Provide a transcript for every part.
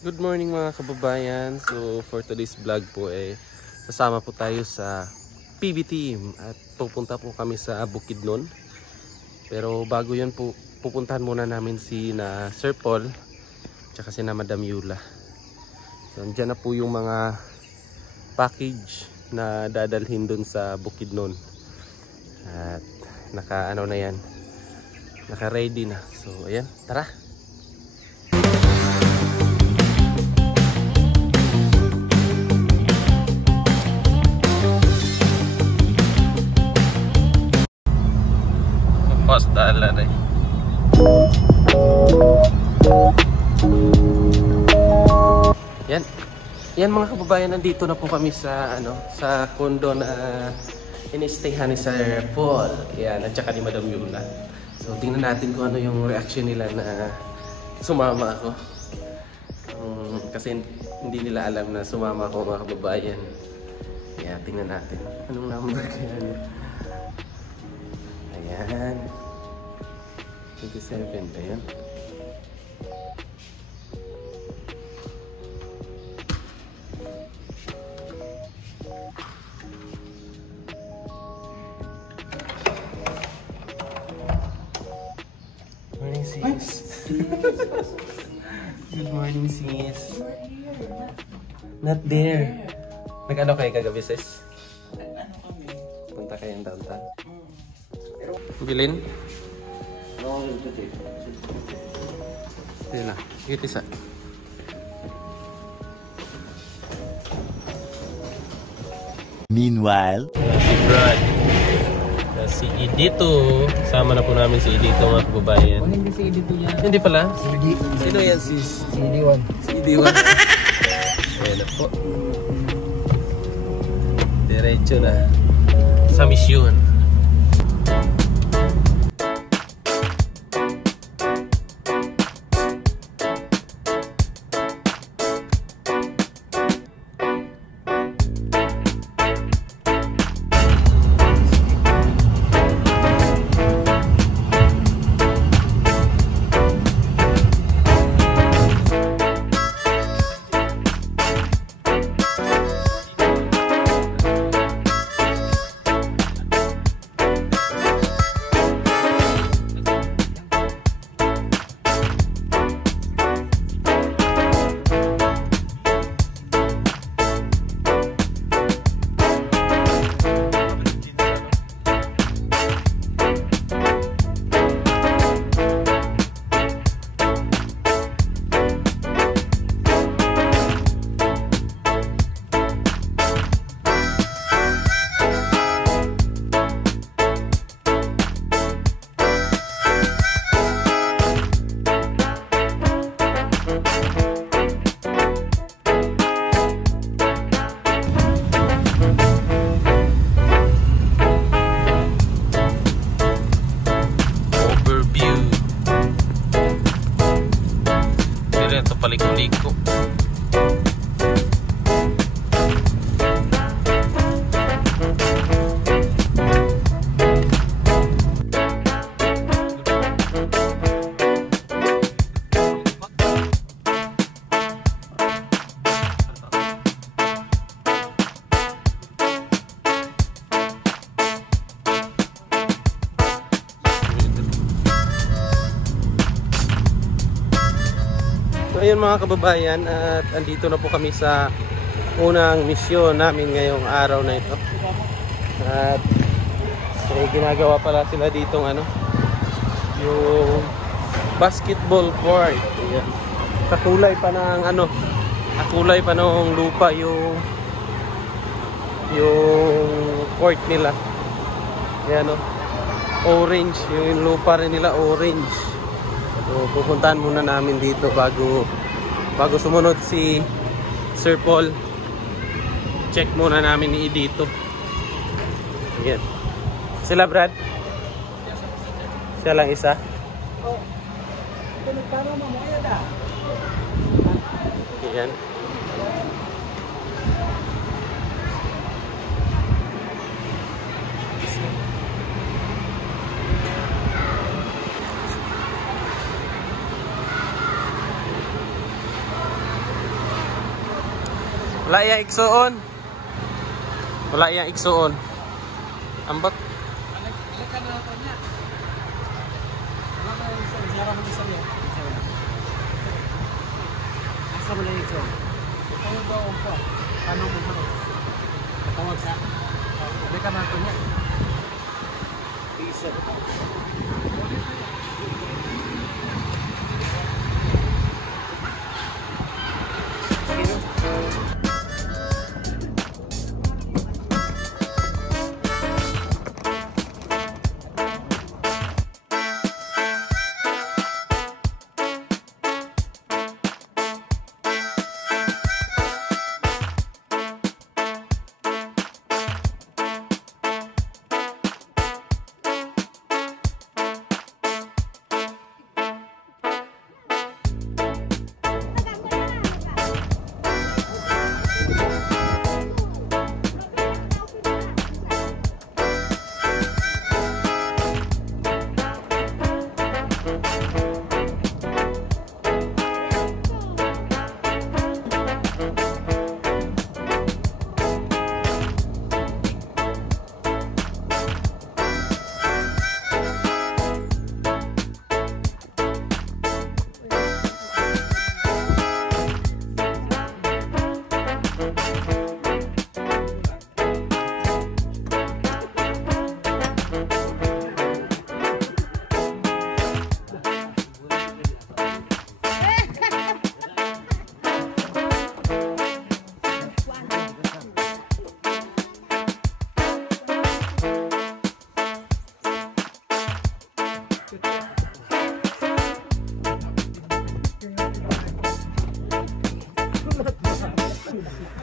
Good morning mga kababayan. So for today's vlog po sasama po tayo sa PB team at pupunta po kami sa Bukidnon. Pero bago yun po, pupuntahan muna namin si Sir Paul tsaka si Madam Yula. So andyan na po yung mga package na dadalhin dun sa Bukidnon. At naka ready na. So ayan, tara. Dala rin. Yan mga kababayan, nandito na po kami sa sa condo na ini-stayhan ni Sir Paul. Yan, at saka ni Madam Yula. So tingnan natin kung ano yung reaction nila na sumama ako. Kasi hindi nila alam na sumama ako mga kababayan. Yan, tingnan natin. Anong number kaya niya? Ayan. 27 ba yan? Morning, sis. Good morning, sis. Not there. Nag-ano kayo kagabi, sis? Punta kayong downtown. Bilin? Ayan na, higit isa. Meanwhile, Si Brad, si Edito. Sama na po namin si Edito mga kababayan. Hindi si Edito yan. Hindi pala? CD. Sino yan sis? Si CD1. Si Ediwan. Ayan na po. Diretso na sa misyon. Paliko-liko. Ayun mga kababayan, at andito na po kami sa unang misyon namin ngayong araw na ito. At ginagawa pala sila ditong yung basketball court. Ayan. Kakulay pa ng lupa yung court nila. Ayan orange, yung lupa rin nila orange. So, pupuntahan muna namin dito bago sumunod si Sir Paul. Check muna namin ni Edito. Ayan. Sila Brad? Siya lang isa? Ayan. Wala yang iksuon. Wala yang iksuon. Ambot. Alakan na ako niya. Wala ka yung iksuon. Siyara mo isa niya. Asa mo na yung iksuon? Ito ba o pa? Paano mo ba? Katawag sa? Alakan na ako niya. Isa.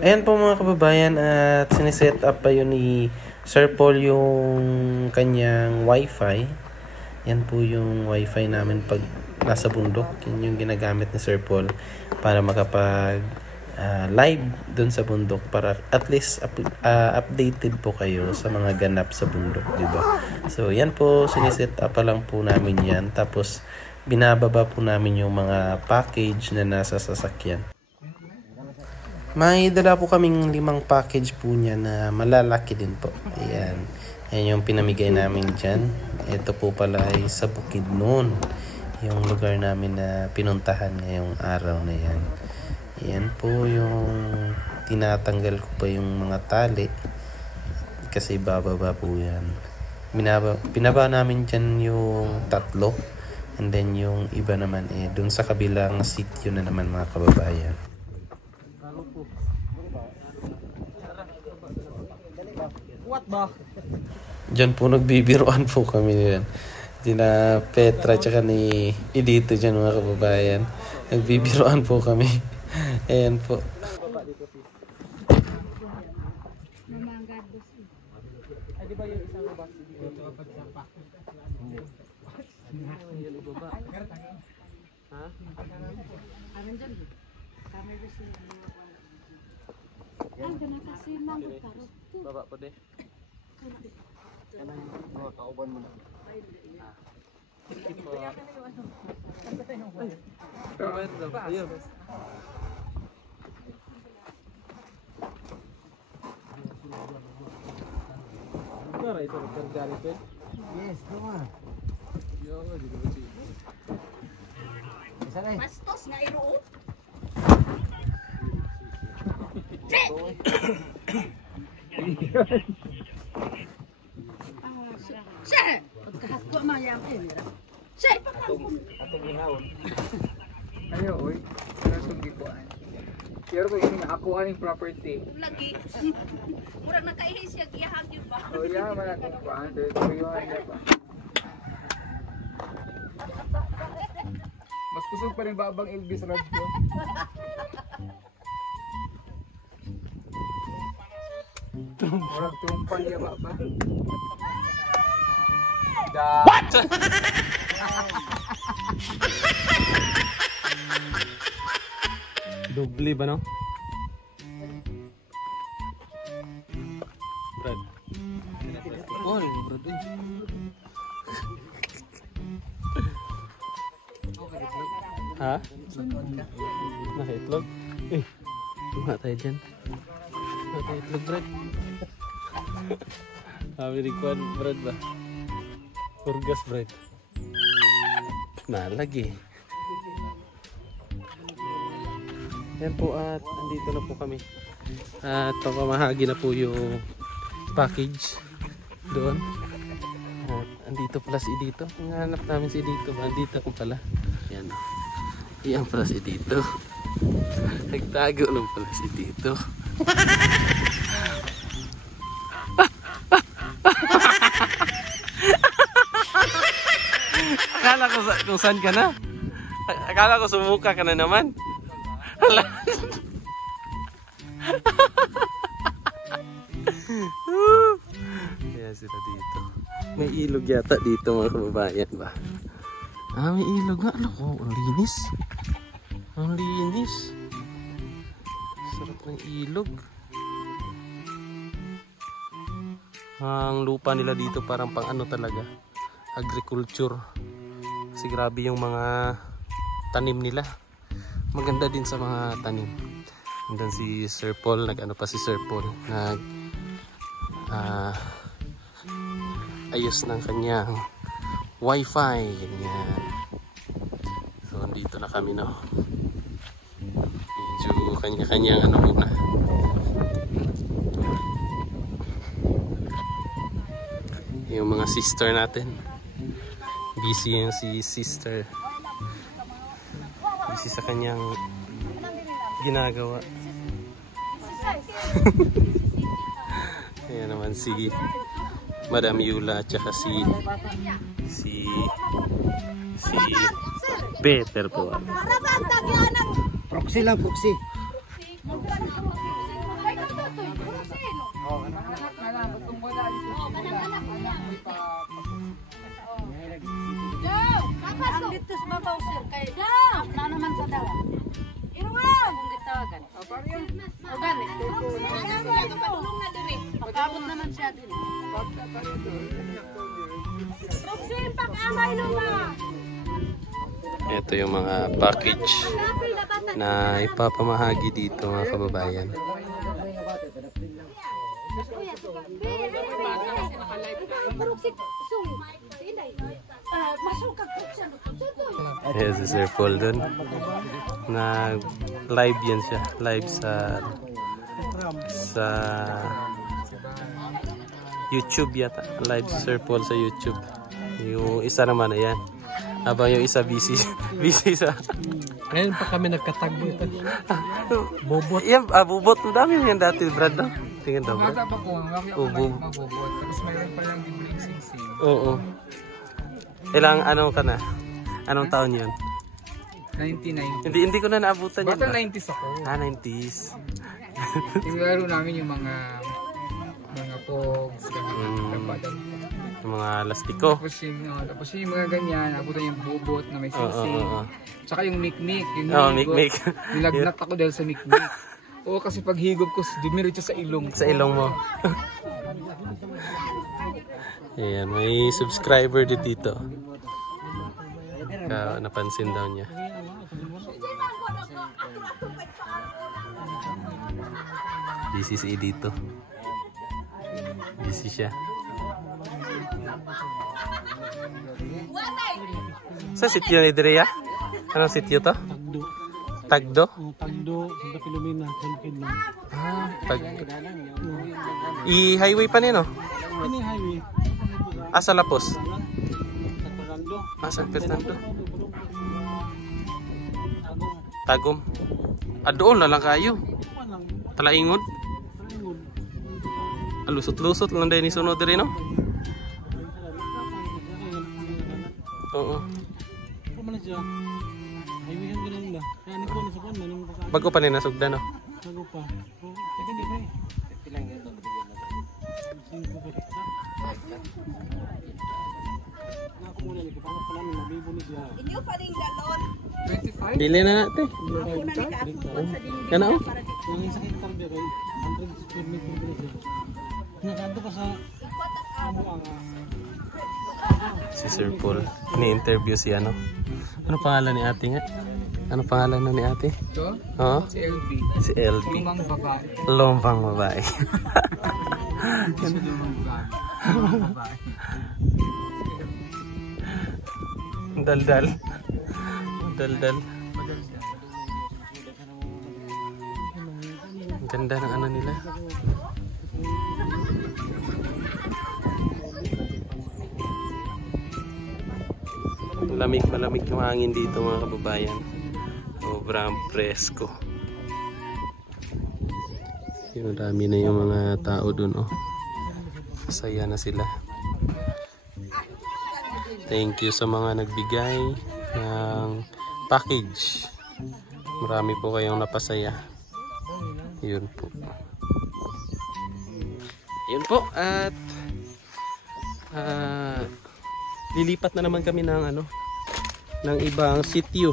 Ayan po mga kababayan, at siniset up pa yun ni Sir Paul yung kanyang wifi. Yan po yung wifi namin pag nasa bundok. Yun yung ginagamit ni Sir Paul para makapag live dun sa bundok, para at least updated po kayo sa mga ganap sa bundok, diba? So yan po, siniset up pa lang po namin yan. Tapos binababa po namin yung mga package na nasa sasakyan. May dala po kaming 5 package po niya na malalaki din po. Ayan. Ayan yung pinamigay namin dyan. Ito po pala ay sa Bukidnon, yung lugar namin na pinuntahan ngayong araw na yan. Ayan po yung tinatanggal ko pa yung mga tali kasi bababa po yan. Pinaba namin dyan yung 3, and then yung iba naman dun sa kabilang sitio na naman mga kababayan. What ba? Diyan po nagbibiruan po kami yan. Dina Petra tsaka ni Edito dyan mga kababayan. Nagbibiruan po kami. Ayan po. Ay, di ba yung isang bus dito kapag sa pa? Ha? Aran dyan. Kami gusto na ang gana kasi mangot karo. Baba po de. Oh, kauban mo na. Ayun. Kara ito terjadi pe. Yes, tama. Yo, di ko si. Isa na. Mastos nga iro. Sir, pagkahato mayam Sir, Atong ihawon. Ayo, oy. Nasong gipuan. Pero ko ini ako aning property. lagi. Murag nakaihis siya giyahag yun ba? Oh, yeah, man akong kuan. Dito yung ano ba. Mas kusog pa rin babang Elvis Radio. Murag tumpang niya ba? What? Dubli ba no? Brad. Oh, Brad. Ha? Nakaitlog? Eh, tuha tayo dyan. Ito itlog bread. American bread ba? Burgas bread. Nalagi. Yan po at andito na po kami. At papamahagi na po yung package doon. At andito pala si Dito. Hanap namin si Dito. Andito ko pala. Yan. Yan pala si Dito. Nagtago lang pala si Dito. Akala ko kung saan ka na. Akala ko sumuka ka na naman. Hala. Kaya sila dito. May ilog yata dito mga kababayan ba? Ah, may ilog nga. Ano ko? Ang linis. Ang linis. Sarap ng ilog. Ang lupa nila dito parang pang ano talaga. Agriculture. Kasi grabe yung mga tanim nila. Maganda din sa mga tanim. Hanggang si Sir Paul, nag-ano pa si Sir Paul, ayos ng kanyang wifi. Ganyan. So, dito na kami, no. Medyo kanya-kanyang ano muna. Yung mga sister natin. Busy yung si sister. Busy sa kanyang ginagawa. Ayan naman si Madam Yula at saka si Better po. Proxy lang, proxy. Ang dito sa babaw sir kay na naman sa dalan. Irungan kung gitawagan. O gani. Patulong na diri. Pagabot naman siya din. Proxy pag-amay numa. Ito yung mga package na ipapamahagi dito mga kababayan. Yes, si Sir Paul dun. Live yan siya. Live sa YouTube yata. Live si Sir Paul sa YouTube. Yung isa naman, ayan. Habang yung isa busy sa... Ngayon pa kami nagkatagbo ito. Bobot. Yan, bubot. Dami yan dati, Brad. No? Tingnan daw, Brad. Mata pa ko, magbubot. Tapos mayroon pa yung gibuling sing-sing. Oo. Ilang ano ka na? Anong taon yun? 1990. Hindi ko na naabutan yan. Bata ba? 90s ako. 90s. Tinglaro namin yung mga pogs, Yung mga lastiko. Tapos yung mga ganyan, abutan yung bubot na may sing-sing. Tsaka yung mikmik. Yung mikmik. Nilagnat ako dahil sa mikmik. Oo, kasi pag higop ko, dumiritso sa ilong. Sa ilong mo. Ayan, may subscriber din dito. Napansin daw niya. Busy si dito. Busy siya. Sa sityo ni Drea? Anong sityo to? Tagdo. Tagdo? Tagdo, Santa Filomena, Tagdo lang. Ah, Tagdo. I-highway pa nino? Ini highway. Sa Lapos? Sa Fernando. San Fernando. Tagum. Doon na lang kayo. Talaingod. Lusot-lusot lang dahil ni sunod rin, no? Oo. Bago pa ni nasugda, no? Bago pa. Hindi pa eh. Inyo pa ring galon. 25? Dili na natin. Ako na nakaatuan sa dingding. Kana, oh. Yung isa kay Tarbe, 100 square meter ko siya. Nakanto ka sa Si Sir Paul. Ni-interview si ano. Ano pangalan ni ate nga? Ano pangalan na ni ate? Ito? Oo. Si LB. Si LB. Lumang babae. Lompang babae. Hindi siya lumang babae. Lumang babae. Daldal. Daldal. Ang ganda ng ano nila. Malamig yung hangin dito mga kababayan. Sobrang presko. Yung dami na yung mga tao dun, oh. Masaya na sila. Thank you sa mga nagbigay ng package. Marami po kayong napasaya. Yun po. Yun po. At lilipat na naman kami ng ng ibang sitio.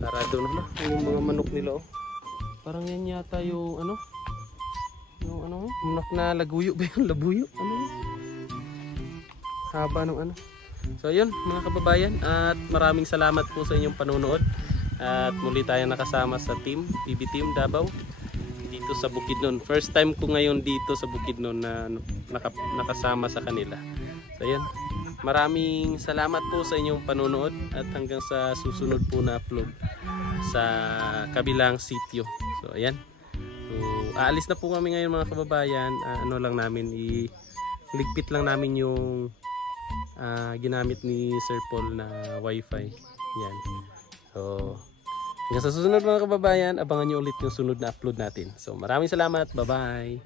Para doon yung mga manok nila, oh. Parang yan yata yung manok na laguyo ba yung labuyo? Haba ng So yun mga kababayan, at maraming salamat po sa inyong panonood. At muli tayong nakasama sa team, PB Team Davao dito sa Bukidnon. First time ko ngayon dito sa Bukidnon na nakasama sa kanila. So yan, maraming salamat po sa inyong panonood at hanggang sa susunod po na upload sa kabilang sitio. So ayan, so, aalis na po kami ngayon mga kababayan. Ligpit lang namin yung ginamit ni Sir Paul na wifi. Yan. So hanggang sa susunod mga kababayan, abangan nyo ulit yung sunod na upload natin. So maraming salamat, bye bye.